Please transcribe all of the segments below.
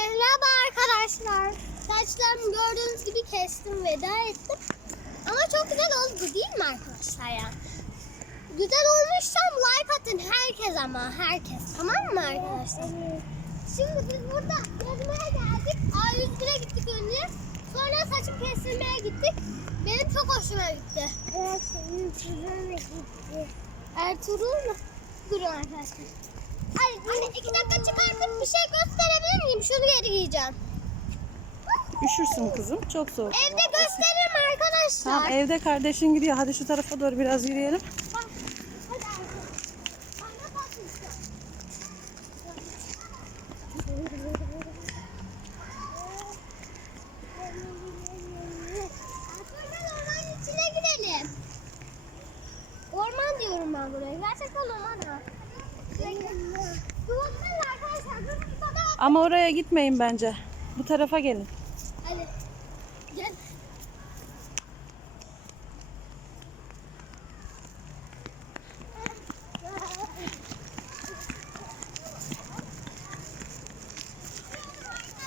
Merhaba arkadaşlar. Saçlarımı gördüğünüz gibi kestim veda ettim. Ama çok güzel oldu değil mi arkadaşlar ya? Güzel olmuşsam like atın herkes ama herkes. Tamam mı arkadaşlar? Evet, evet. Şimdi biz burada yazmaya geldik. A101'e gittik önce. Sonra saçımı kestirmeye gittik. Benim çok hoşuma gitti. Evet senin çocuğuna gitti. Ertuğrul mu? Durun arkadaşlar. Ay, hani iki dakika çıkartıp bir şey gösterebilir miyim? Şunu geri giyeceğim. Üşürsün kızım. Çok soğuk. Evde var. gösteririm arkadaşlar. Tamam, evde kardeşin gidiyor. Hadi şu tarafa doğru biraz yürüyelim. Ormanın içine gidelim. Orman diyorum ben buraya. Gerçekten orman Ama oraya gitmeyin bence. Bu tarafa gelin. Hadi. Gel.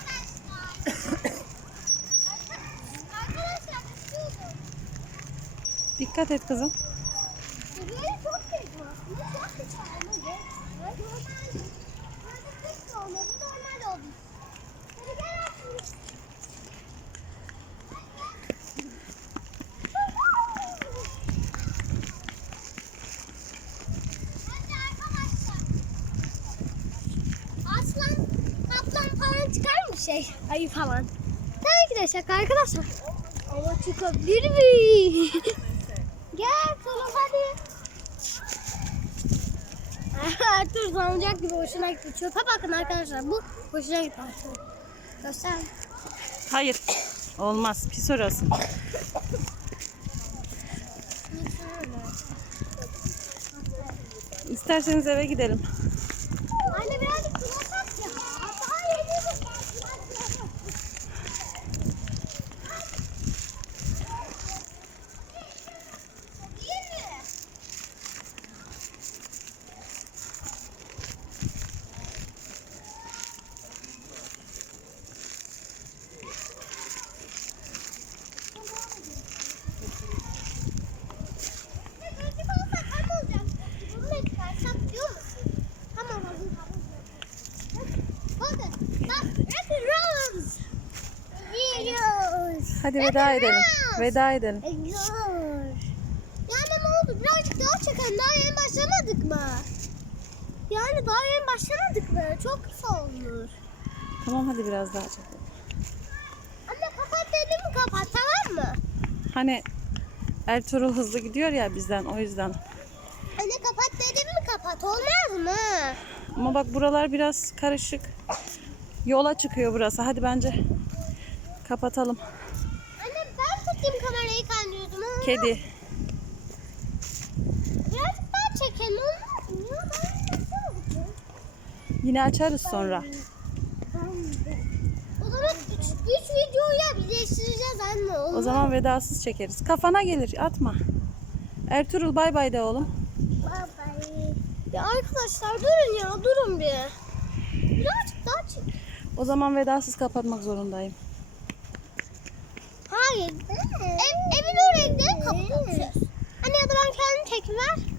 Dikkat et kızım. Çok çok şey ayı falan. Tabii ki de şaka arkadaşlar. Ama çıkabilir mi? Gel tamam hadi. Artur zamlayacak gibi hoşuna gitti. Çöpe bakın arkadaşlar bu hoşuna gitti Artur. Göster. Hayır. Olmaz. Pis orası. İsterseniz eve gidelim. Hadi veda Edemez. edelim. Veda edelim. Edemez. Yani ne oldu? Birazcık daha çekelim. Daha yeni başlamadık mı? Yani daha yeni başlamadık mı? Çok kısa olur. Tamam hadi biraz daha çek. Anne kapat dedim kapat tamam mı? Hani Ertuğrul hızlı gidiyor ya bizden o yüzden. Anne kapat dedim mi kapat olmaz mı? Ama bak buralar biraz karışık. Yola çıkıyor burası. Hadi bence kapatalım çektim kamerayı kendi Kedi. Biraz daha çekelim olmaz mı? Yine açarız ben, sonra. Ben, ben, ben o zaman ben. üç üç, üç videoya birleştireceğiz anne. O zaman vedasız çekeriz. Kafana gelir atma. Ertuğrul bay bay de oğlum. Bay bay. Ya arkadaşlar durun ya durun bir. Birazcık daha çek. O zaman vedasız kapatmak zorundayım. lage det. Jeg vil lage det. Han hadde lagd en tegnemark.